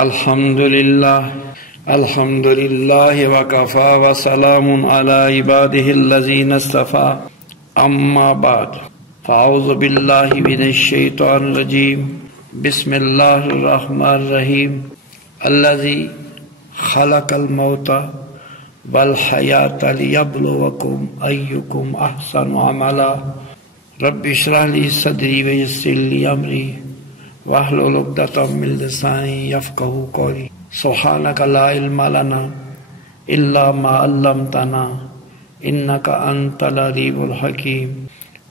الحمد لله وكفى وسلام على عباده الذين اصطفى اما بعد فاعوذ بالله من الشيطان الرجيم بسم الله الرحمن الرحيم الذي خلق الموت والحياة ليبلوكم أيكم أحسن عملا رب اشرح لي صدري ويسر لي أمري واحلل عقدة من لساني يفقهوا قولي سبحانك لا علم لنا إلا ما علمتنا إنك أنت العليم الحكيم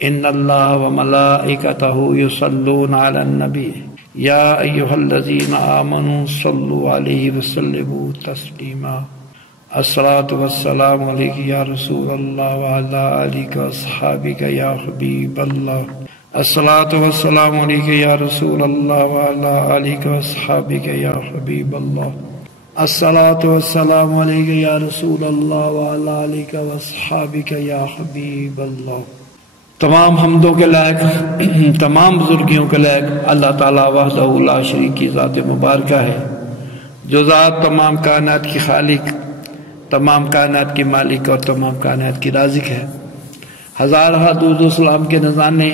إن الله وملائكته يصلون على النبي يا أيها الذين آمنوا صلوا عليه وسلموا تسليما الصلاة والسلام عليك يا رسول الله وعلى آلك وأصحابك يا حبيب الله الصلاة والسلام عليك يا رسول الله وعلى آلك وأصحابك يا حبيب الله الصلاة والسلام عليك يا رسول الله وعلى آلك وأصحابك يا حبيب الله۔ تمام حمدوں کے لائق، تمام بزرگیوں کے لائق اللہ تعالیٰ وحدہ لا شریک کی ذات مبارکہ ہے، جو ذات تمام کائنات کی خالق، تمام کائنات کی مالک اور تمام کائنات کی رازق ہے۔ ہزارہ درود و سلام کے نذرانے،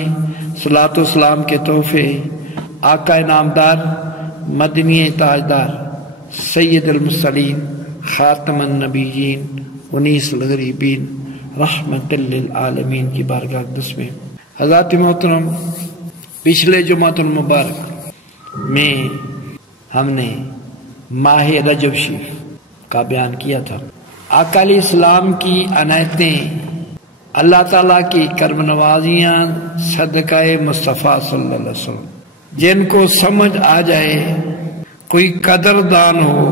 صلاۃ و سلام کے تحفے آقا نامدار، مدنی تاجدار، سید المرسلین، خاتم النبیین، انیس الغریبین، رحمت للعالمین کی بارگاہ اقدس میں حضرات محترم، پچھلے جمعۃ المبارک میں ہم نے ماہ رجب شریف کا بیان کیا تھا۔ آقا علیہ السلام کی عنایتیں، اللہ تعالیٰ کی کرم نوازیاں صدقہ مصطفیٰ صلی اللہ علیہ وسلم، جن کو سمجھ آ جائے، کوئی قدردان ہو،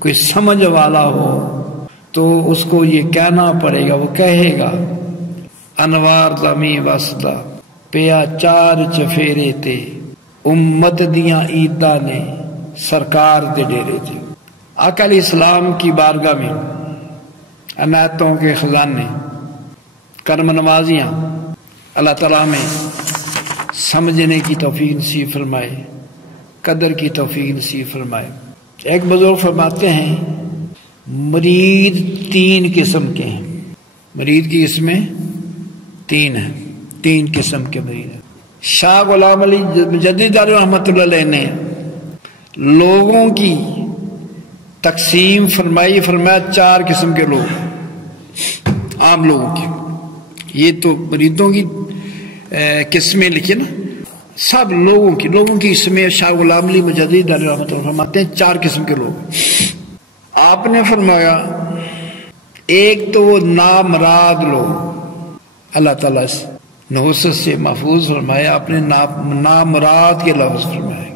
کوئی سمجھ والا ہو تو اس کو یہ کہنا پڑے گا، وہ کہے گا انوار زمیں وسدا پیا چار چفیرے تے امت دیاں عیداں نے سرکار دے ڈیرے تھے۔ آقا علیہ السلام کی بارگاہ میں عنایتوں کے خزانے، کرم نوازیاں اللہ تعالیٰ میں سمجھنے کی توفیق نصیب فرمائے، قدر کی توفیق نصیب فرمائے۔ ایک بزرگ فرماتے ہیں مرید تین قسم کے ہیں، مرید کی قسمیں تین ہیں، تین قسم کے مرید ہیں۔ شاہ غلام علی مجدد رحمۃ اللہ علیہ نے لوگوں کی تقسیم فرمائی، فرمایا چار قسم کے لوگ، عام لوگوں کی، یہ تو مریدوں کی قسمیں لکھی نا، سب لوگوں کی قسمیں شاہ غلام علی مجدد رحمۃ اللہ فرماتے ہیں چار قسم کے لوگ۔ آپ نے فرمایا ایک تو وہ نامراد لوگ، اللہ تعالیٰ اس نحوست سے محفوظ فرمایا، آپ نے نامراد کے لفظ فرمائے،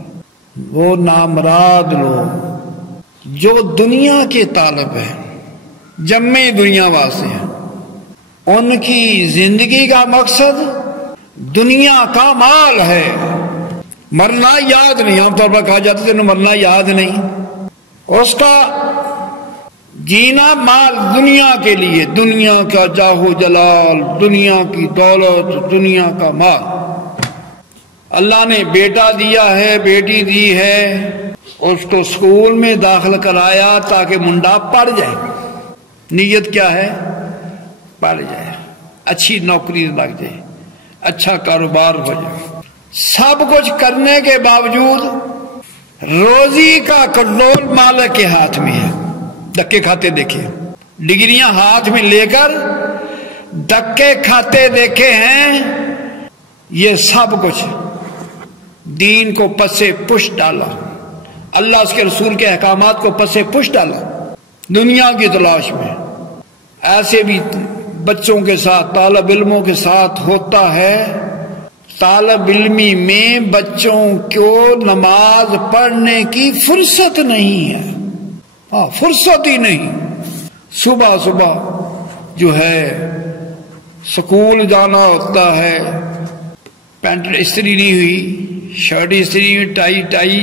وہ نامراد لوگ جو دنیا کے طالب ہیں، جمع دنیا واسطے ہیں، ان کی زندگی کا مقصد دنیا کا مال ہے، مرنا یاد نہیں، عام طور پر کہا جاتا ہے مرنا یاد نہیں، اس کا جینا مال دنیا کے لیے، دنیا کا جاہو جلال، دنیا کی دولت، دنیا کا مال۔ اللہ نے بیٹا دیا ہے، بیٹی دی ہے، اس کو اسکول میں داخل کرایا تاکہ منڈا پڑھ جائے، نیت کیا ہے؟ پڑھ جائے، اچھی نوکری لگ جائے، اچھا کاروبار ہو جائے۔ سب کچھ کرنے کے باوجود روزی کا کنٹرول مالک کے ہاتھ میں ہے۔ دھکے کھاتے دیکھے، ڈگریاں ہاتھ میں لے کر دھکے کھاتے دیکھے ہیں، یہ سب کچھ دین کو پسے پش ڈالا، اللہ اس کے رسول کے احکامات کو پسے پش ڈالا دنیا کی تلاش میں۔ ایسے بھی بچوں کے ساتھ، طالب علموں کے ساتھ ہوتا ہے۔ طالب علمی میں بچوں کو نماز پڑھنے کی فرصت نہیں ہے، فرصت ہی نہیں۔ صبح صبح جو ہے سکول جانا ہوتا ہے، پینٹ استری نہیں ہوئی، شرٹ استری نہیں ہوئی، ٹائی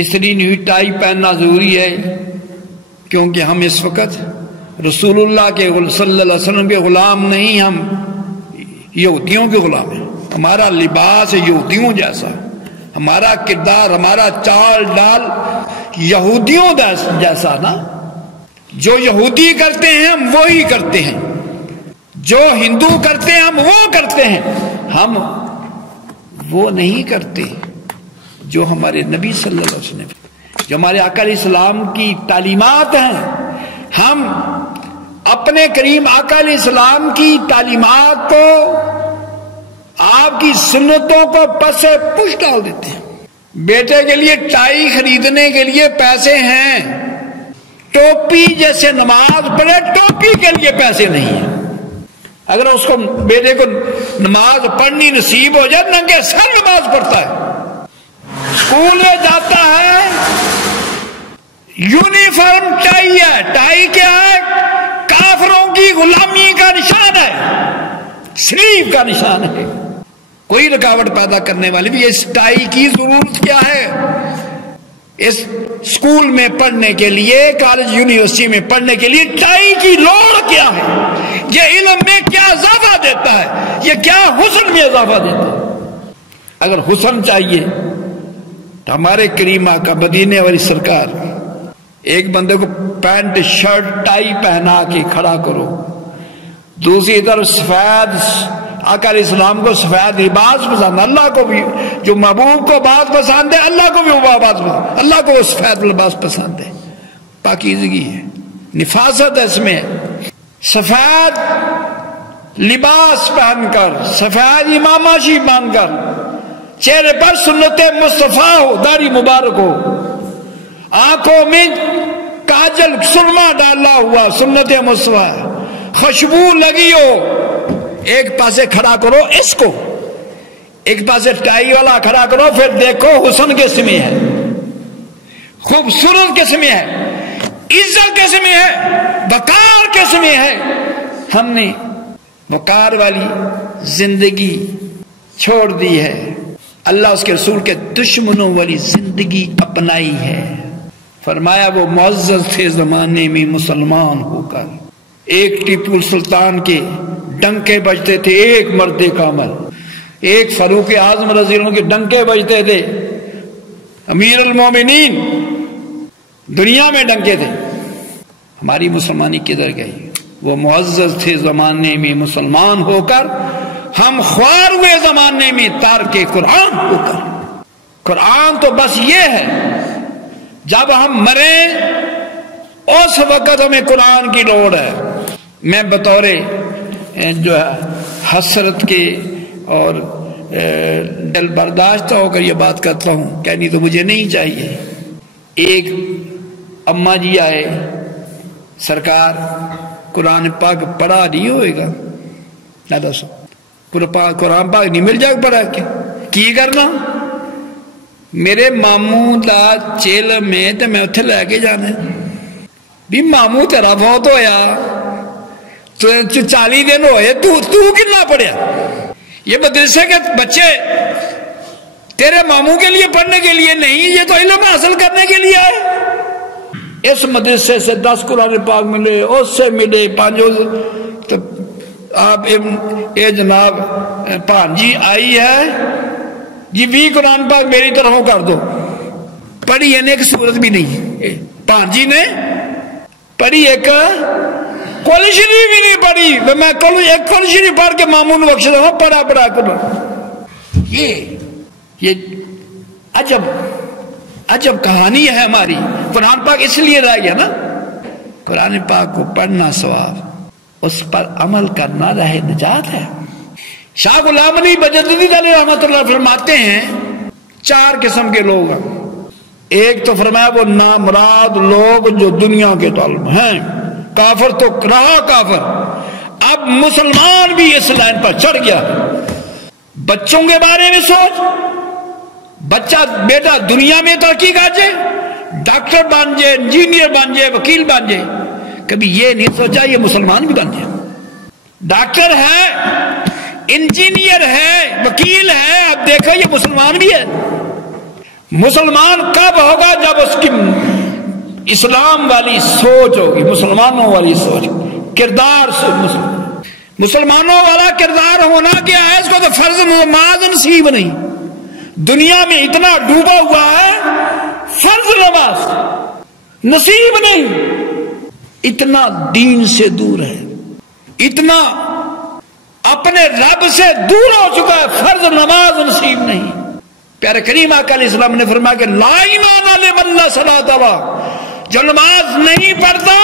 استری نہیں ہوئی، ٹائی پہننا ضروری ہے، کیونکہ ہم اس وقت رسول اللہ کے صلی اللہ علیہ وسلم کے غلام نہیں، ہم یہودیوں کے غلام ہیں۔ ہمارا لباس یہودیوں جیسا، ہمارا کردار، ہمارا چال ڈال یہودیوں جیسا نا، جو یہودی کرتے ہیں ہم وہی کرتے ہیں، جو ہندو کرتے ہیں ہم وہ کرتے ہیں، ہم وہ نہیں کرتے جو ہمارے نبی صلی اللہ علیہ وسلم، جو ہمارے آقا علیہ السلام کی تعلیمات ہیں۔ ہم اپنے کریم آقا علیہ السلام کی تعلیمات کو، آپ کی سنتوں کو پس پش ڈال دیتے ہیں۔ بیٹے کے لیے ٹائی خریدنے کے لیے پیسے ہیں، ٹوپی جیسے نماز پڑھے ٹوپی کے لیے پیسے نہیں ہیں۔ اگر اس کو بیٹے کو نماز پڑھنی نصیب ہو جائے ننگے سر نماز پڑھتا ہے، اسکول میں جاتا ہے، یونیفارم ٹائی ہے، ٹائی کیا ہے؟ کافروں کی غلامی کا نشان ہے، صلیب کا نشان ہے۔ کوئی رکاوٹ پیدا کرنے والی بھی، اس ٹائی کی ضرورت کیا ہے؟ اس اسکول میں پڑھنے کے لیے، کالج یونیورسٹی میں پڑھنے کے لیے ٹائی کی لوڑ کیا ہے؟ یہ علم میں کیا اضافہ دیتا ہے؟ یہ کیا حسن میں اضافہ دیتا ہے؟ اگر حسن چاہیے تو ہمارے کریم آقا مدینے والی سرکار، ایک بندے کو پینٹ شرٹ ٹائی پہنا کے کھڑا کرو، دوسری طرف سفید، آقا علیہ السلام کو سفید لباس پسند، اللہ کو بھی جو محبوب کو بات پسند ہے اللہ کو بھی وہ بات پسند، اللہ کو وہ سفید لباس پسند ہے، پاکیزگی ہے، نفاست ہے اس میں۔ سفید لباس پہن کر، سفید امامہ شی باندھ کر، چہرے پر سنت مصطفیٰ ہو، داڑھی مبارک ہو، آنکھوں میں کاجل سرما ڈالا ہوا سنت مصطفیٰ، خوشبو لگی ہو، ایک پاسے کھڑا کرو اس کو، ایک پاسے ٹائی والا کھڑا کرو، پھر دیکھو حسن کس میں ہے، خوبصورت کس میں ہے، عزت کس میں ہے، وقار کس میں ہے۔ ہم نے وقار والی زندگی چھوڑ دی ہے، اللہ اس کے رسول کے دشمنوں والی زندگی اپنائی ہے۔ فرمایا وہ معزز تھے زمانے میں مسلمان ہو کر، ایک ٹیپو سلطان کے ڈنکے بجتے تھے، ایک مرد کامل، ایک فاروق اعظم رضی اللہ عنہ کے ڈنکے بجتے تھے، امیر المومنین، دنیا میں ڈنکے تھے۔ ہماری مسلمانی کدھر گئی؟ وہ معزز تھے زمانے میں مسلمان ہو کر، ہم خوار ہوئے زمانے میں تارک قرآن ہو کر۔ قرآن تو بس یہ ہے، جب ہم مریں اس وقت ہمیں قرآن کی لوڑ ہے۔ میں بطور جو ہے حسرت کے اور دل برداشتہ ہو کر یہ بات کرتا ہوں، کہنی تو مجھے نہیں چاہیے۔ ایک اماں جی آئے، سرکار قرآن پاک پڑھا نہیں ہوئے گا، نہ دسو قرآن پاک نہیں مل جائے گا پڑھا کے کی کرنا؟ میرے ماموں دا چیل میں تو میں اتھے لے کے جانا بھی، ماموں تیرا بہت ہویا، 40 دن ہوئے، تو کتنا پڑھیا؟ یہ مدرسے کے بچے تیرے ماموں کے لیے پڑھنے کے لیے نہیں، یہ تو علم حاصل کرنے کے لیے آئے۔ اس مدرسے سے 10 قرآن پاک ملے، اس سے ملے 5، تو آپ اے جناب بھانجی آئی ہے جی 20 قرآن پاک میری طرف کر دو، پڑھی ہے ایک صورت بھی نہیں، بھانجی نے پڑھی ایک کل شریف بھی نہیں پڑھی، میں ایک کل شریف پڑھ کے ماموں نے بخش دوں، پڑھا کرو۔ یہ عجب کہانی ہے ہماری۔ قرآن پاک اس لیے رہ گیا نا، قرآن پاک کو پڑھنا ثواب، اس پر عمل کرنا راہ نجات ہے۔ شاہ غلام علی بجددی علیہ رحمۃ اللہ فرماتے ہیں 4 قسم کے لوگ ہیں۔ ایک تو فرمایا وہ نامراد لوگ جو دنیا کے طالب ہیں، کافر تو رہا کافر، اب مسلمان بھی اس لائن پر چڑھ گیا۔ بچوں کے بارے میں سوچ، بچہ بیٹا دنیا میں ترقی کر جائے، ڈاکٹر بن جائے، انجینئر بن جائے، وکیل بن جائے، کبھی یہ نہیں سوچا یہ مسلمان بھی بن جائے۔ ڈاکٹر ہے، انجینئر ہے، وکیل ہے، اب دیکھو یہ مسلمان بھی ہے۔ مسلمان کب ہوگا؟ جب اس کی اسلام والی سوچ ہوگی، مسلمانوں والی سوچ، کردار سے مسلمانوں والا کردار ہونا کیا ہے؟ اس کو تو فرض نماز نصیب نہیں، دنیا میں اتنا ڈوبا ہوا ہے، فرض نماز نصیب نہیں، اتنا دین سے دور ہے، اتنا اپنے رب سے دور ہو چکا ہے، فرض نماز نصیب نہیں۔ پیارے کریم آقا علیہ السلام نے فرمایا کہ لا ایمان لمن لا صلاۃ لہ، جو نماز نہیں پڑھتا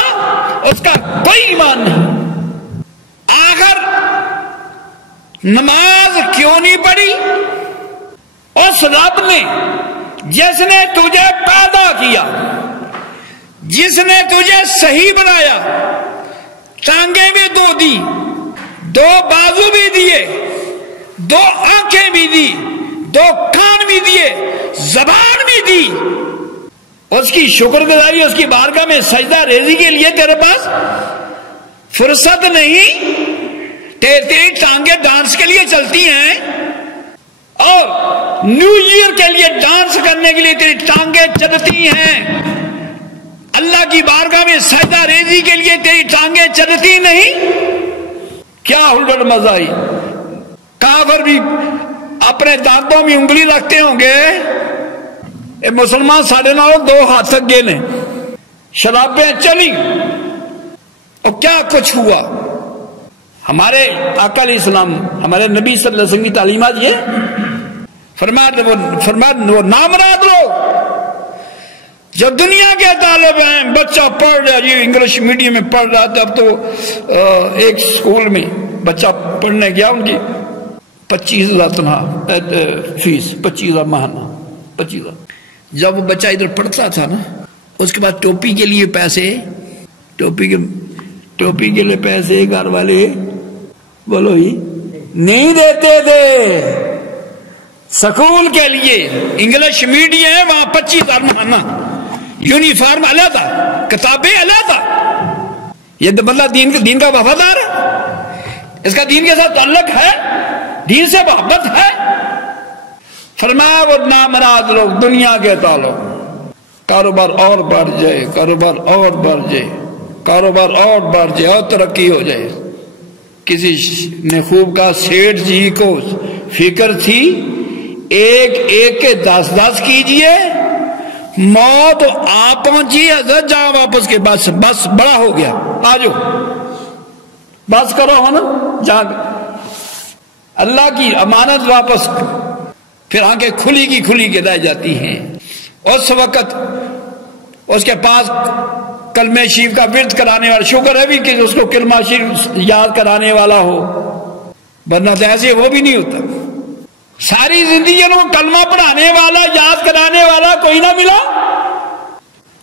اس کا کوئی ایمان نہیں۔ آخر نماز کیوں نہیں پڑھی؟ اس رب نے جس نے تجھے پیدا کیا، جس نے تجھے صحیح بنایا، ٹانگیں بھی دو دی، دو بازو بھی دیے، دو آنکھیں بھی دی، دو کان بھی دیے، زبان بھی دی، اس کی شکر گزاری، اس کی بارگاہ میں سجدہ ریزی کے لیے تیرے پاس فرصت نہیں؟ تیری ٹانگیں ڈانس کے لیے چلتی ہیں، اور نیو ایئر کے لیے ڈانس کرنے کے لیے تیری ٹانگیں چلتی ہیں، اللہ کی بارگاہ میں سجدہ ریزی کے لیے تیری ٹانگیں چلتی نہیں؟ کیا ہلڑ مزائی! کافر بھی اپنے دانتوں میں انگلی رکھتے ہوں گے، اے مسلمان ساڑھے نالوں دو ہاتھ اگے نے، شرابیں چلی، اور کیا کچھ ہوا؟ ہمارے آقا علیہ السلام، ہمارے نبی صلی اللہ علیہ وسلم کی تعلیمات یہ فرمایا وہ نامراد لوگ جو دنیا کے طالب ہیں، بچہ پڑھ رہا جی انگلش میڈیم میں پڑھ رہا تھا، اب تو ایک سکول میں بچہ پڑھنے گیا، ان کی 25,000 تنخواہ فیس، 25,000 ماہانہ، 25,000۔ جب وہ بچہ ادھر پڑھتا تھا نا، اس کے بعد ٹوپی کے لیے پیسے، ٹوپی کے لیے پیسے گھر والے بولو ہی نہیں دیتے تھے۔ سکول کے لیے انگلش میڈیم ہے، وہاں 25,000 ماہانہ، یونیفارم علیحدہ، کتابیں علیحدہ۔ یہ بندہ دین کا وفادار ہے، اس کا دین کے ساتھ تعلق ہے، دین سے محبت ہے۔ فرمایا وہ نامراد لوگ دنیا کے تعلق، کاروبار اور بڑھ جائے، کاروبار اور بڑھ جائے، کاروبار اور بڑھ جائے اور ترقی ہو جائے۔ کسی نے خوب کہا سیٹھ جی کو فکر تھی ایک ایک کے 10 کیجئے، موت آ پہنچی، حضرت جہاں واپس کے بس بڑا ہو گیا، آجو بس کرو ہو نا، جہاں اللہ کی امانت واپس، پھر آنکھیں کھلی کی کھلی کے رہ جاتی ہیں۔ اس وقت اس کے پاس کلمہ شریف کا ورد کرانے والا، شکر ہے بھی کہ اس کو کلمہ شریف یاد کرانے والا ہو، ورنہ تو ایسے وہ بھی نہیں ہوتا۔ ساری زندگی ان کو کلمہ پڑھانے والا، یاد کرانے والا کوئی نہ ملا،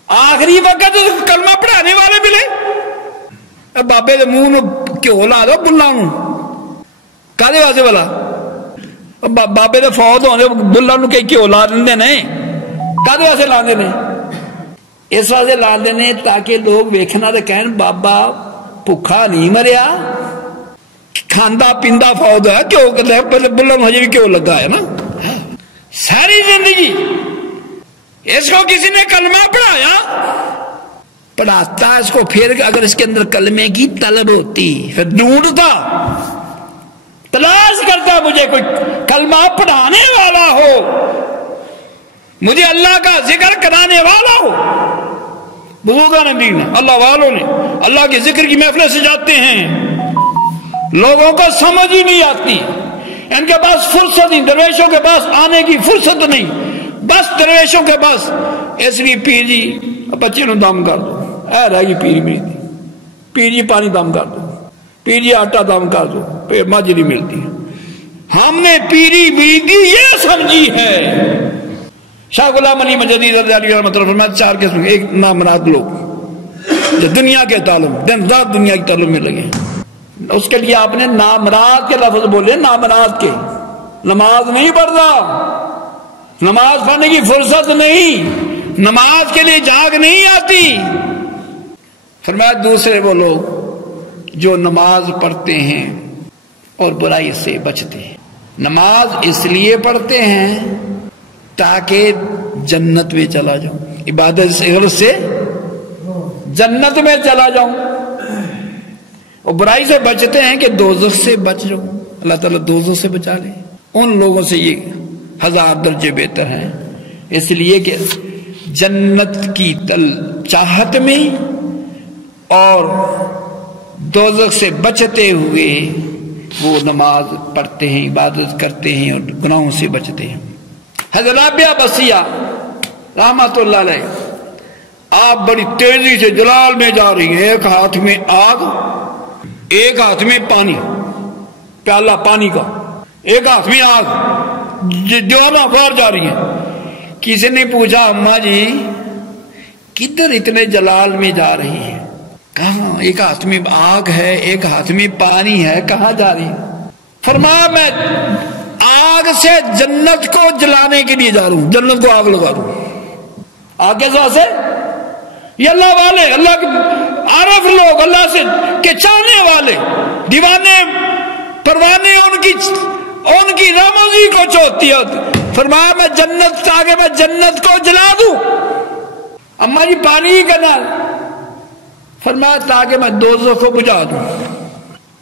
آخری وقت کلمہ پڑھانے والے ملے۔ اب بابے دے منہ کیوں لا دو بلا کالے واسے والا، بابے دے فوت ہونے بلا کیوں لا دیں کالے واسے لا دیں، اس واسے لا دیں تاکہ لوگ ویکھنا تو کہن بابا بھوکا نہیں مریا، کھاندہ پیندہ فوت ہے، کیوں بلا ہجے بھی کیوں لگا ہے نا۔ ساری زندگی اس کو کسی نے کلمہ پڑھایا، پڑھاتا اس کو، پھر اگر اس کے اندر کلمے کی طلب ہوتی پھر ڈھونڈتا، تلاش کرتا مجھے کوئی کلمہ پڑھانے والا ہو، مجھے اللہ کا ذکر کرانے والا ہو۔ بزرگان دین اللہ والوں نے اللہ کے ذکر کی محفلیں سجاتے ہیں، لوگوں کو سمجھ ہی نہیں آتی، ان کے پاس فرصت نہیں، درویشوں کے پاس آنے کی فرصت نہیں، بس درویشوں کے پاس اس لیے پیر جی بچے نو دم کر دو، اے رہ گئی پیری ملتی، پیر جی پانی دم کر دو، پیر جی آٹا دم کر دو، پھر مجھ نہیں ملتی۔ ہم نے پیری مریدی یہ سمجھی ہے۔ شاہ غلام علی مجدد رضی اللہ عنہ فرماتے 4 قسم، ایک نامراد لوگ جو دنیا کے تعلق، دن رات دنیا کے تعلق میں لگے، اس کے لیے آپ نے نامراد کے لفظ بولے، نامراد کے، نماز نہیں پڑھتا، نماز پڑھنے کی فرصت نہیں، نماز کے لیے جاگ نہیں آتی۔ فرمایا دوسرے وہ لوگ جو نماز پڑھتے ہیں اور برائی سے بچتے ہیں، نماز اس لیے پڑھتے ہیں تاکہ جنت میں چلا جاؤں، عبادت سے غرض سے جنت میں چلا جاؤں، اور برائی سے بچتے ہیں کہ دوزخ سے بچ جاؤں، اللہ تعالیٰ دوزخ سے بچا لے۔ ان لوگوں سے یہ 1000 درجے بہتر ہیں، اس لیے کہ جنت کی چاہت میں اور دوزخ سے بچتے ہوئے وہ نماز پڑھتے ہیں، عبادت کرتے ہیں اور گناہوں سے بچتے ہیں۔ حضرت رابعہ بصریہ رحمۃ اللہ علیہ، آپ بڑی تیزی سے جلال میں جا رہی ہیں، ایک ہاتھ میں آگ، ایک ہاتھ میں پانی، پیالہ پانی کا، ایک ہاتھ میں آگ، دیوانہ وار جا رہی ہیں۔ کسی نے پوچھا اماں جی کدھر اتنے جلال میں جا رہی ہیں؟ کہاں؟ ایک ہاتھ میں آگ ہے، ایک ہاتھ میں پانی ہے، کہاں جا رہی ہیں؟ فرمایا میں آگ سے جنت کو جلانے کے لیے جا رہا ہوں، جنت کو آگ لگا رہا ہوں۔ آگ کیسے واسے؟ یہ اللہ والے، اللہ کے عارف لوگ، اللہ سے کے چاہنے والے، دیوانے پروانے ان کی راموزی کو چوہتی ہوتی۔ فرمایا میں جنت تاکہ میں جنت کو جلا دوں۔ اماں جی پانی ہی کرنا، فرمایا تاکہ میں دوزخ کو بجھا دوں۔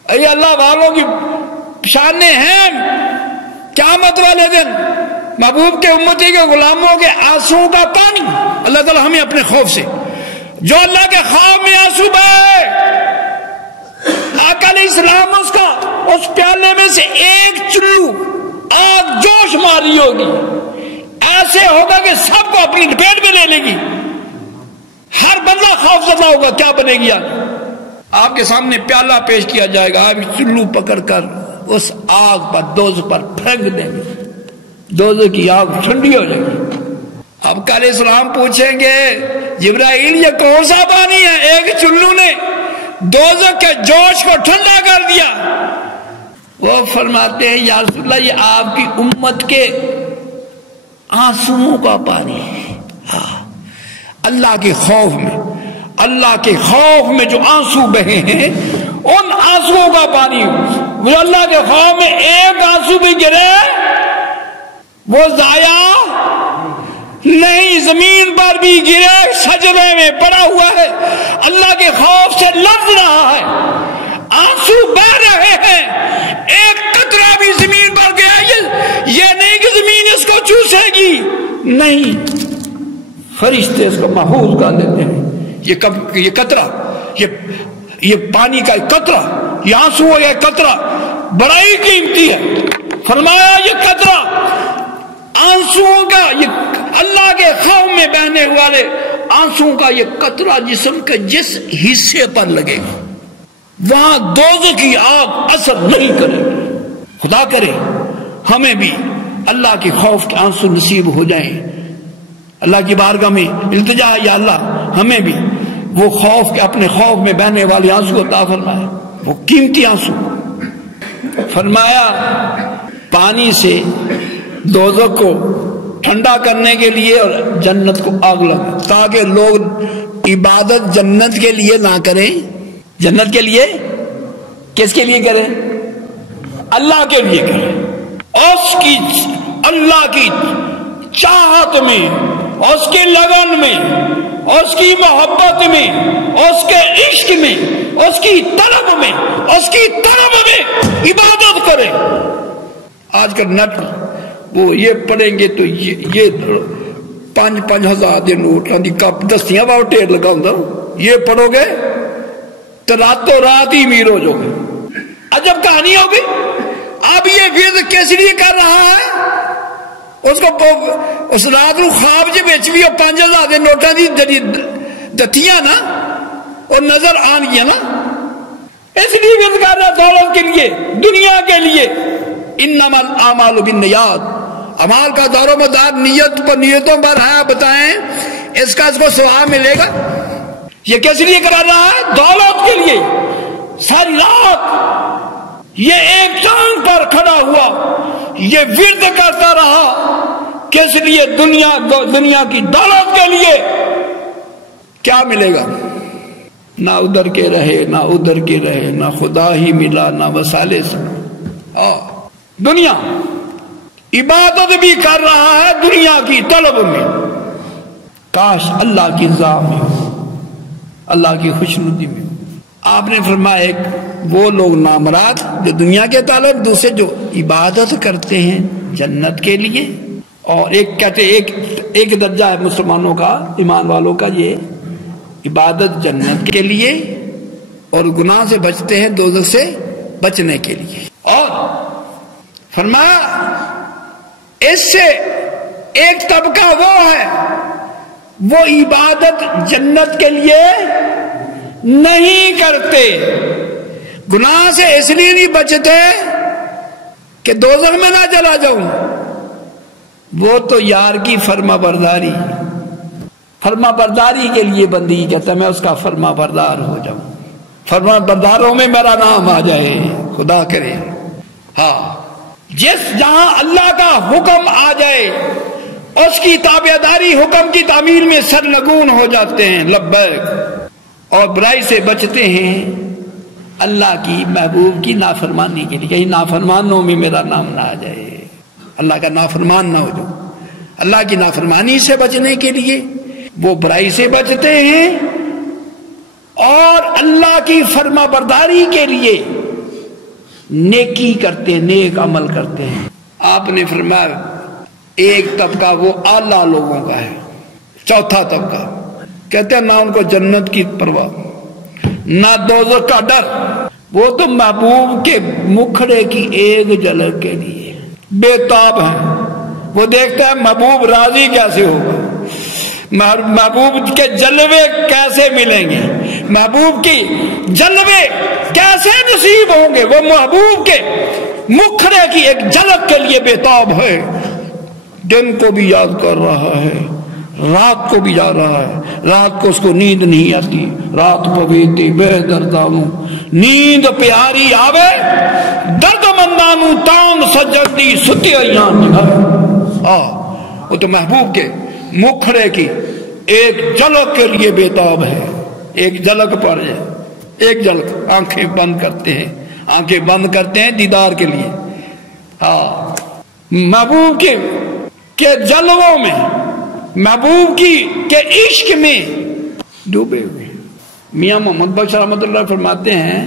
اے اللہ والوں کی شانیں ہیں، قیامت والے دن محبوب کے امتی کے غلاموں کے آنسوؤں کا پانی، اللہ تعالی ہمیں اپنے خوف سے، جو اللہ کے خوف میں آنسو بہے، آقا علیہ السلام اس پیالے میں سے ایک چلو آگ جوش ماری ہوگی، ایسے ہوگا کہ سب کو اپنی لپیٹ میں لے لے گی، ہر بندہ خوف زدہ ہوگا کیا بنے گی۔ آپ کے سامنے پیالہ پیش کیا جائے گا، آپ چلو پکڑ کر اس آگ پر، دوزخ پر پھینک دیں گے، دوزخ کی آگ ٹھنڈی ہو جائے گی۔ اب علیہ السلام پوچھیں گے جبرائیل یہ کون سا پانی ہے؟ ایک چلو نے دوزخ کے جوش کو ٹھنڈا کر دیا۔ وہ فرماتے ہیں یا رسول اللہ یہ آپ کی امت کے آنسوؤں کا پانی ہے۔ اللہ کے خوف میں، اللہ کے خوف میں جو آنسو بہے ہیں ان آنسوؤں کا پانی، وہ اللہ کے خوف میں ایک آنسو بھی گرے وہ ضائع نہیں، زمین پر بھی گرے سجدے میں پڑا ہوا ہے، اللہ کے خوف سے لرز رہا ہے، آنسو بہ رہے ہیں، ایک قطرہ بھی زمین پر گیا، یہ نہیں کہ زمین اس کو چوسے گی، نہیں، فرشتے اس کو محفوظ کر دیتے ہیں۔ یہ قطرہ، یہ پانی کا قطرہ، یہ آنسو کا قطرہ بڑا ہی قیمتی ہے۔ فرمایا یہ قطرہ آنسوؤں کا، یہ اللہ کے خوف میں بہنے والے آنسوؤں کا یہ قطرہ جسم کے جس حصے پر لگے گا وہاں دوزخ کی آگ اثر نہیں کرے گی۔ خدا کرے ہمیں بھی اللہ کے خوف کے آنسو نصیب ہو جائیں۔ اللہ کی بارگاہ میں التجا ہے یا اللہ ہمیں بھی وہ خوف کے، اپنے خوف میں بہنے والے آنسو عطا فرمائے، وہ قیمتی آنسو۔ فرمایا پانی سے دوزخ کو ٹھنڈا کرنے کے لیے اور جنت کو آگ لگا، تاکہ لوگ عبادت جنت کے لیے نہ کریں۔ جنت کے لیے کس کے لیے کریں؟ اللہ کے لیے کریں، اس کی اللہ کی چاہت میں، اس کی لگن میں، اس کی محبت میں، اس کے عشق میں، اس کی طلب میں، اس کی طلب میں عبادت کریں۔ آج کل نیٹ وہ یہ پڑھیں گے تو یہ 5,000 دے نوٹ کپ دستیاں باؤ ٹیر لگا ہوں، یہ پڑھو گے تو راتوں رات ہی امیر ہو جاؤ گے۔ عجب کہانی ہوگی۔ اب یہ ورد کس لیے کر رہا ہے؟ اس کو اس رات نو خواب جی بچ بھی 5,000 دے نوٹاں دی جڑی دتیاں نا اور نظر آن گیا نا، اس لیے ورد کر رہا، دولت کے لیے، دنیا کے لیے۔ انما الاعمال بالنیات، اعمال کا دور و مدار نیت پر، نیتوں پر ہے۔ بتائیں اس کا اس کو ثواب ملے گا؟ یہ کس لیے کر رہا ہے؟ دولت کے لیے۔ ساری رات یہ ایک ٹانگ پر کھڑا ہوا، یہ ورد کرتا رہا، کس لیے؟ دنیا کی دولت کے لیے۔ کیا ملے گا؟ نہ ادھر کے رہے، نہ ادھر کے رہے، نہ خدا ہی ملا، نہ وسالے سے۔ دنیا عبادت بھی کر رہا ہے دنیا کی طلب میں، کاش اللہ کی رضا میں ہو، اللہ کی خوشنودی میں ہو۔ آپ نے فرمایا ایک وہ لوگ نامراد جو دنیا کے طالب، دوسرے جو عبادت کرتے ہیں جنت کے لیے اور ایک کہتے ایک درجہ ہے مسلمانوں کا، ایمان والوں کا، یہ عبادت جنت کے لیے اور گناہ سے بچتے ہیں دوزخ سے بچنے کے لیے. اور فرمایا اس سے ایک طبقہ وہ ہے وہ عبادت جنت کے لیے نہیں کرتے، گناہ سے اس لیے نہیں بچتے کہ دوزخ میں نہ چلا جاؤں، وہ تو یار کی فرما برداری کے لیے بندگی کہتا ہے میں اس کا فرما بردار ہو جاؤں، فرما برداروں میں میرا نام آ جائے، خدا کرے. ہاں، جہاں اللہ کا حکم آ جائے اس کی تابعداری حکم کی تعمیل میں سرنگون ہو جاتے ہیں، لبیک، اور برائی سے بچتے ہیں اللہ کی محبوب کی نافرمانی کے لیے، کہیں نافرمانوں میں میرا نام نہ آ جائے، اللہ کا نافرمان نہ ہو جاؤ. اللہ کی نافرمانی سے بچنے کے لیے وہ برائی سے بچتے ہیں اور اللہ کی فرما برداری کے لیے نیکی کرتے ہیں، نیک عمل کرتے ہیں. آپ نے فرمایا ایک طبقہ وہ اعلیٰ لوگوں کا ہے، چوتھا طبقہ کہتے ہیں نہ ان کو جنت کی پرواہ نہ دوزخ کا ڈر، وہ تو محبوب کے مکھڑے کی ایک جھلک کے لیے بے تاب ہیں. وہ دیکھتا ہے محبوب راضی کیسے ہوگا، محبوب کے جلوے کیسے ملیں گے، محبوب کی جلوے کیسے نصیب ہوں گے. وہ محبوب کے مکھڑے کی ایک جھلک کے لیے بے تاب ہے، دن کو بھی یاد کر رہا ہے، رات کو بھی جا رہا ہے، رات کو اس کو نیند نہیں آتی، رات پویتی بے دردانو نیند پیاری آوے درد مندانو تان سجدی ستی ایان وہ تو محبوب کے مکھڑے کی ایک جھلک کے لیے بے تاب ہے. ایک جھلک پر ہے، ایک جھلک، آنکھیں بند کرتے ہیں دیدار کے لیے. محبوب کے جلووں میں، محبوب کے عشق میں ڈوبے ہوئے. میاں محمد بخش رحمت اللہ فرماتے ہیں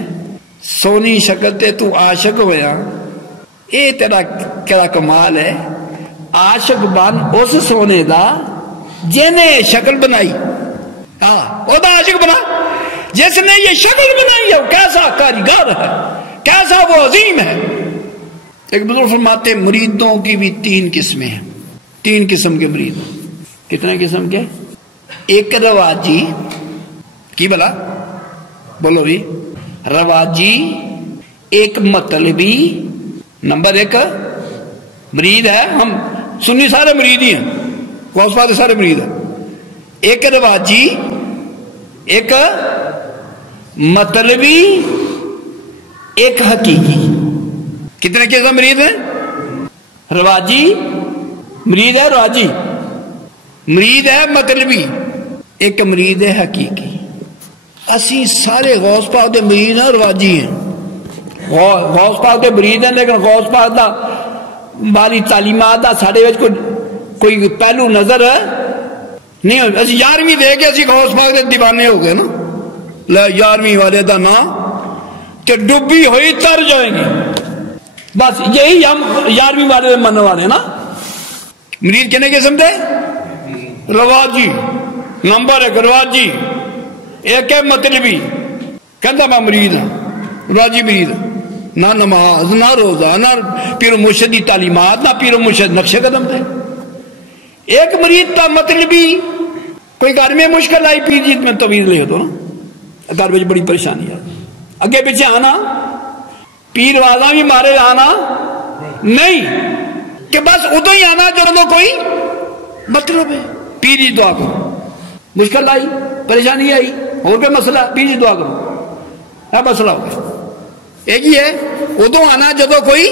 سونی شکل تے تو عاشق ہویا، اے تیرا کیا کمال ہے، عاشق بن اس سونے دا جنے شکل بنائی. وہ دا عاشق بنا جس نے یہ شکل بنائی ہے، کیسا کاریگر ہے، کیسا وہ عظیم ہے. ایک بزرگ فرماتے ہیں مریدوں کی بھی 3 قسمیں ہیں، 3 قسم کے مرید. کتنے قسم کے؟ ایک رواجی کی بلا بولو بھی، رواجی، ایک مطلبی. نمبر 1 مرید ہے، ہم سنی سارے مرید ہی ہیں، غوث پاک سارے مرید ہیں. ایک رواجی، ایک مطلبی، ایک حقیقی. کتنے قسم مرید ہیں؟ رواجی مرید ہے، رواجی مرید ہے، مطلبی، ایک مرید ہے حقیقی. اسی سارے غوث پاک دے مرید ہیں، رواجی ہیں. غوث پاک دے مرید ہیں لیکن غوث پاک دا باری تعلیمات دا ساڑھے وچ کوئی پہلو نظر نہیں ہو. اسی 11ویں دے کے اسی غوث پاک دے دیوانے ہو گئے نا، 11ویں والے دا نا کہ ڈبی ہوئی تر جائیں گے، بس یہی ہم 11ویں والے دے مننے والے نا. مرید کہنے قسم دے؟ رواجی. نمبر 1 رواجی، ایک ہے مطلبی، کہتا میں مرید ہوں، رواجی مرید ہوں، نہ نماز نہ روزہ نہ پیر و مرشد کی تعلیمات نہ پیر و مرشد نقش قدم دے. ایک مرید تھا مطلبی، کوئی گھر میں مشکل آئی پیر جیت میں تویز لے تو نا، گھر میں بڑی پریشانی ہے، اگے پیچھے آنا، پیر والا بھی مارے آنا نہیں کہ بس ادو ہی آنا جو کوئی مطلب ہے. پیر جی دعا کرو، مشکل آئی پریشانی آئی اور کوئی مسئلہ، پیر جی دعا کرو، مسئلہ ہو گیا. ایک ہی ہے ادو آنا جدو کوئی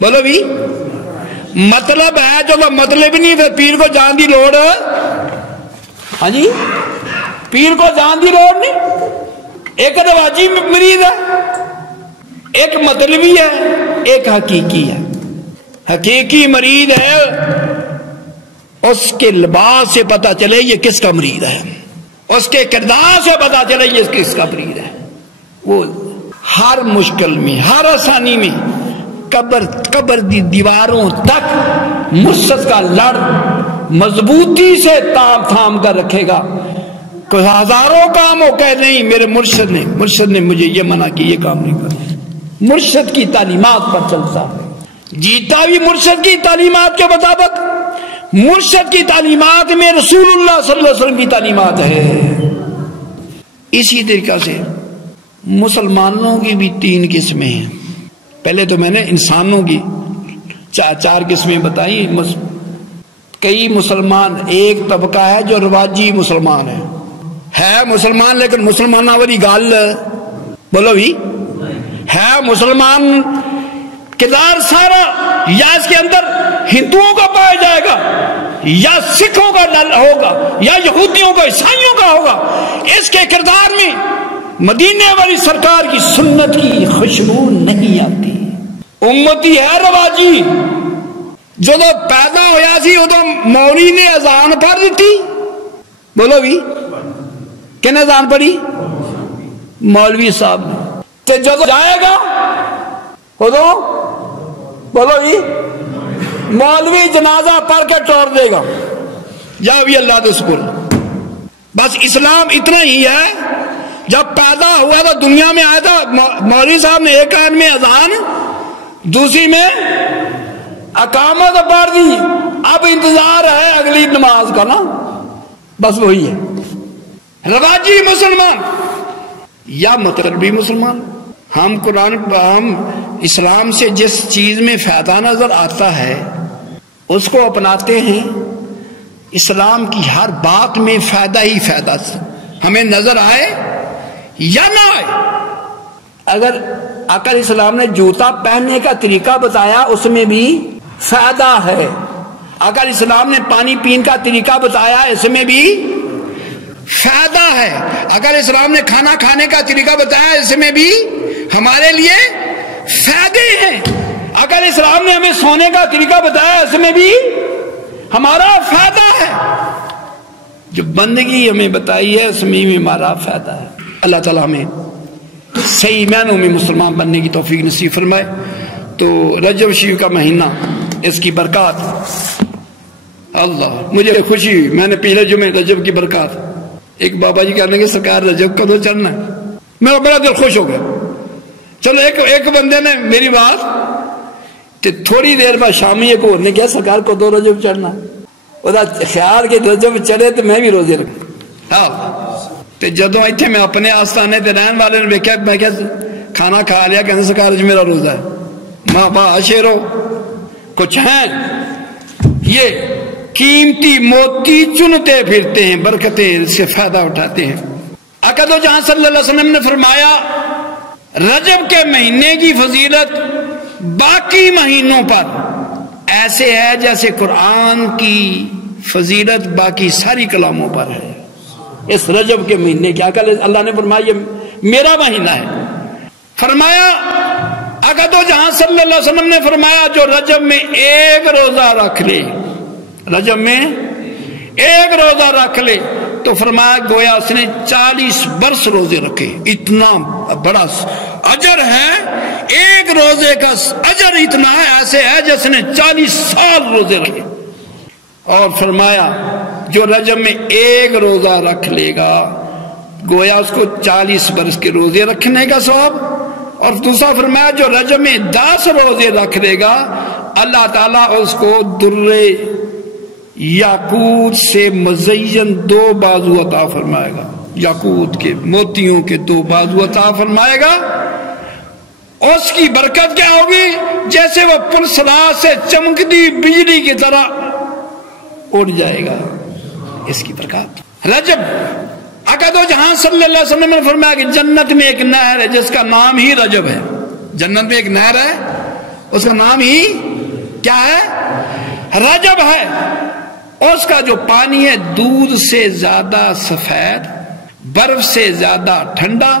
بولو بھی مطلب ہے، جب مطلب نہیں پھر پیر کو جان دی لوڑ. ہاں جی، پیر کو جان دی لوڑ نہیں. ایک رواجی مرید ہے، ایک مطلبی ہے، ایک حقیقی ہے. حقیقی مرید ہے، اس کے لباس سے پتا چلے یہ کس کا مرید ہے، اس کے کردار سے پتا چلے یہ کس کا مرید ہے. وہ ہر مشکل میں، ہر آسانی میں قبر دی دیواروں تک مرشد کا لڑ مضبوطی سے تھام کر رکھے گا. کوئی ہزاروں کام ہو کہ نہیں میرے مرشد نے مجھے یہ منع کی، یہ کام نہیں کرنا. مرشد کی تعلیمات پر چلتا ہے، جیتا بھی مرشد کی تعلیمات کے مطابق. مرشد کی تعلیمات میں رسول اللہ صلی اللہ علیہ وسلم کی تعلیمات ہے. اسی طریقہ سے مسلمانوں کی بھی 3 قسمیں ہیں. پہلے تو میں نے انسانوں کی 4 قسمیں بتائی. کئی مسلمان ایک طبقہ ہے جو رواجی مسلمان ہے مسلمان لیکن مسلمانہ والی گال بولو بھی ہے مسلمان کردار سارا یا اس کے اندر ہندوؤں کا پایا جائے گا یا سکھوں کا ہوگا یا یہودیوں کا عیسائیوں کا ہوگا. اس کے کردار میں مدینے والی سرکار کی سنت کی خوشبو نہیں آتی. امتی ہے رواجی. جب پیدا ہویا سی ادو مولوی نے اذان پڑھ دیتی. بولو بھی کن اذان پڑھی؟ مولوی صاحب نے. تو جب جائے گا ادو بولو بھی مولوی جنازہ پڑھ کے ٹور دے گا جا بھی اللہ تو سکول. بس اسلام اتنا ہی ہے. جب پیدا ہوا تھا دنیا میں آیا تھا مولوی صاحب نے ایک کان میں اذان دوسری میں اقامت پڑھ دی. اب انتظار ہے اگلی نماز کا نا. بس وہی ہے رواجی مسلمان یا متربی مسلمان. ہم اسلام سے جس چیز میں فائدہ نظر آتا ہے اس کو اپناتے ہیں. اسلام کی ہر بات میں فائدہ ہی فائدہ ہمیں نظر آئے یا نہ آئے. اگر عقل اسلام نے جوتا پہننے کا طریقہ بتایا اس میں بھی فائدہ ہے. اگر اسلام نے پانی پین کا طریقہ بتایا اس میں بھی فائدہ ہے. اگر اسلام نے کھانا کھانے کا طریقہ بتایا اس میں بھی ہمارے لیے فائدے ہیں. اگر اسلام نے ہمیں سونے کا طریقہ بتایا اس میں بھی ہمارا فائدہ ہے. جو بندگی ہمیں بتائی ہے اس میں ہمارا فائدہ ہے. اللہ تعالیٰ ہمیں صحیح معنوں میں مسلمان بننے کی توفیق نصیب فرمائے. تو رجب شریف کا مہینہ اس کی برکات اللہ مجھے خوشی ہوئی. میں نے پہلے جمعے رجب کی برکات ایک بابا جی کہنے کے سرکار رجب کدو چڑھنا ہے. میرا بڑا دل خوش ہو گیا. چلو ایک بندے نے میری بات تھوڑی دیر بعد شامی ایک اور نے کیا سرکار کو 2 رجب چڑھنا. وہ خیال کہ رجب چڑھے تو میں بھی روزے رکھا. جدو اتنے میں اپنے آستانے تے رہن والے نے دیکھا میں کیا کھانا کھا لیا کہ سرکار اج میرا روزہ ہے. ماں با شیرو کچھ ہیں یہ قیمتی موتی چنتے پھرتے ہیں برکتیں سے فائدہ اٹھاتے ہیں. عقد و جہاں صلی اللہ علیہ وسلم نے فرمایا رجب کے مہینے کی فضیلت باقی مہینوں پر ایسے ہے جیسے قرآن کی فضیلت باقی ساری کلاموں پر ہے. اس رجب کے مہینے کی اللہ نے فرمایا یہ میرا مہینہ ہے. فرمایا عقد و جہاں صلی اللہ علیہ وسلم نے فرمایا جو رجب میں 1 روزہ رکھ لے رجب میں 1 روزہ رکھ لے تو فرمایا گویا اس نے 40 برس روزے رکھے. اتنا بڑا اجر ہے. 1 روزے کا اجر اتنا ہے ایسے ہے جس نے 40 سال روزے رکھے. اور فرمایا جو رجب میں 1 روزہ رکھ لے گا گویا اس کو 40 برس کے روزے رکھنے کا ثواب. اور دوسرا فرمایا جو رجب میں 10 روزے رکھ لے گا اللہ تعالیٰ اس کو درے یاقوت سے مزین 2 بازو عطا فرمائے گا. یاقوت کے موتیوں کے 2 بازو عطا فرمائے گا. اس کی برکت کیا ہوگی جیسے وہ پرسرات سے چمکتی بجلی کی طرح اڑ جائے گا. اس کی برکات رجب عقد و جہاں صلی اللہ علیہ وسلم نے فرمایا کہ جنت میں ایک نہر ہے جس کا نام ہی رجب ہے. جنت میں ایک نہر ہے اس کا نام ہی کیا ہے؟ رجب ہے. اس کا جو پانی ہے دودھ سے زیادہ سفید، برف سے زیادہ ٹھنڈا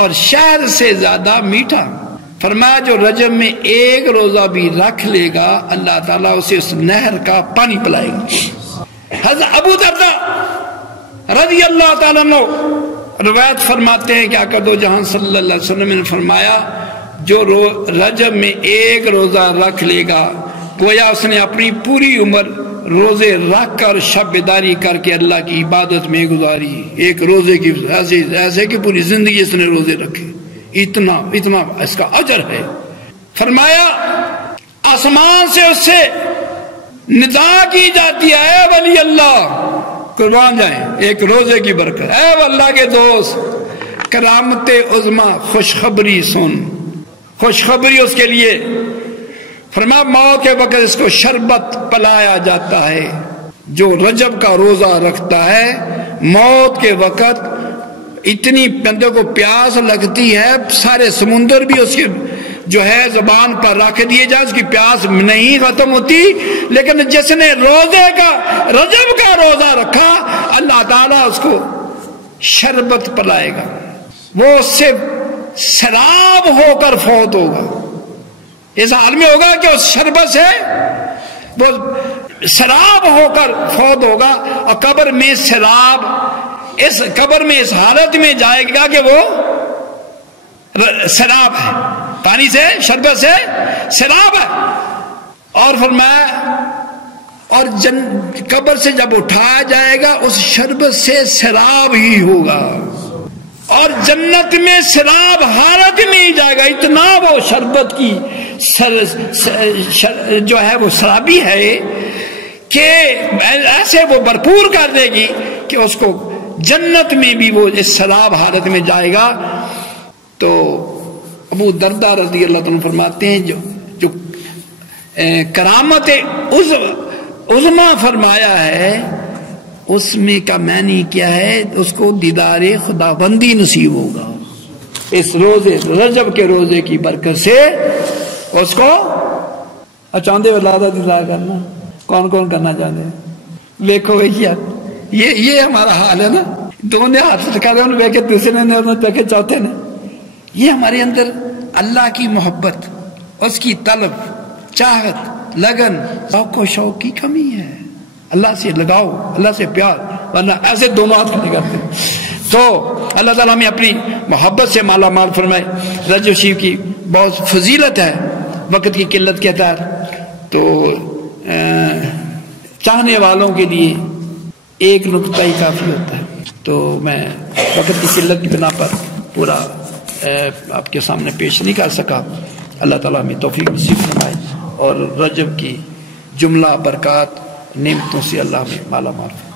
اور شہد سے زیادہ میٹھا. فرمایا جو رجب میں 1 روزہ بھی رکھ لے گا اللہ تعالیٰ اسے اس نہر کا پانی پلائے گا. حضرت ابو درداء رضی اللہ تعالیٰ عنہ روایت فرماتے ہیں کہ عقد و جہاں صلی اللہ علیہ وسلم نے فرمایا جو رجب میں 1 روزہ رکھ لے گا گویا اس نے اپنی پوری عمر روزے رکھ کر شب بیداری کر کے اللہ کی عبادت میں گزاری. ایک روزے کی ایسے کہ پوری زندگی اس نے روزے رکھے. اتنا اس کا اجر ہے. فرمایا آسمان سے اس سے ندا کی جاتی ہے، اے ولی اللہ، قربان جائیں ایک روزے کی برکت، اے اللہ کے دوست، کرامت عظما خوشخبری سن. خوشخبری اس کے لیے. فرمایا موت کے وقت اس کو شربت پلایا جاتا ہے. جو رجب کا روزہ رکھتا ہے موت کے وقت اتنی بندے کو پیاس لگتی ہے، سارے سمندر بھی اس کی جو ہے زبان پر رکھ دیے جائے، اس کی پیاس نہیں ختم ہوتی. لیکن جس نے روزے کا رجب کا روزہ رکھا اللہ تعالیٰ اس کو شربت پلائے گا. وہ اس سے سراب ہو کر فوت ہوگا. اس حال میں ہوگا کہ اس شربت سے وہ سراب ہو کر فوت ہوگا. اور قبر میں سراب، اس قبر میں اس حالت میں جائے گا کہ وہ سراب ہے، پانی سے شربت سے سراب ہے. اور فرمایا اور قبر سے جب اٹھایا جائے گا اس شربت سے سراب ہی ہوگا. اور جنت میں سراب حالت میں ہی جائے گا. اتنا وہ شربت کی جو ہے وہ سرابی ہے کہ ایسے وہ بھرپور کر دے گی کہ اس کو جنت میں بھی وہ اس سراب حالت میں جائے گا. تو ابو دردہ رضی اللہ عنہ فرماتے ہیں جو کرامت عظما فرمایا ہے اس میں کا معنی کیا ہے؟ اس کو دیدار خداوندی نصیب ہوگا. اس روزے رجب کے روزے کی برکت سے اس کو چاندے ولادہ دیدار کرنا. کون کون کرنا چاہتے ہیں؟ دیکھو بھیا یہ ہمارا حال ہے نا. دونوں نے ہاتھ لکھا رہے ہیں کہ دوسرے نے دیکھے چاہتے ہیں. یہ ہمارے اندر اللہ کی محبت، اس کی طلب، چاہت، لگن، ذوق و شوق کی کمی ہے. اللہ سے لگاؤ، اللہ سے پیار، ورنہ ایسے دونوں ہاتھ نہیں کرتے. تو اللہ تعالیٰ ہمیں اپنی محبت سے مالا مال فرمائے. رجب شریف کی بہت فضیلت ہے وقت کی قلت کے تحت. تو چاہنے والوں کے لیے ایک نقطہ ہی کافی ہوتا ہے. تو میں وقت کی قلت کی بنا پر پورا آپ کے سامنے پیش نہیں کر سکا. اللہ تعالیٰ ہمیں توفیق نصیب فرمائے اور رجب کی جملہ برکات نعمتوں سے اللہ ہمیں مالا مال فرمائے.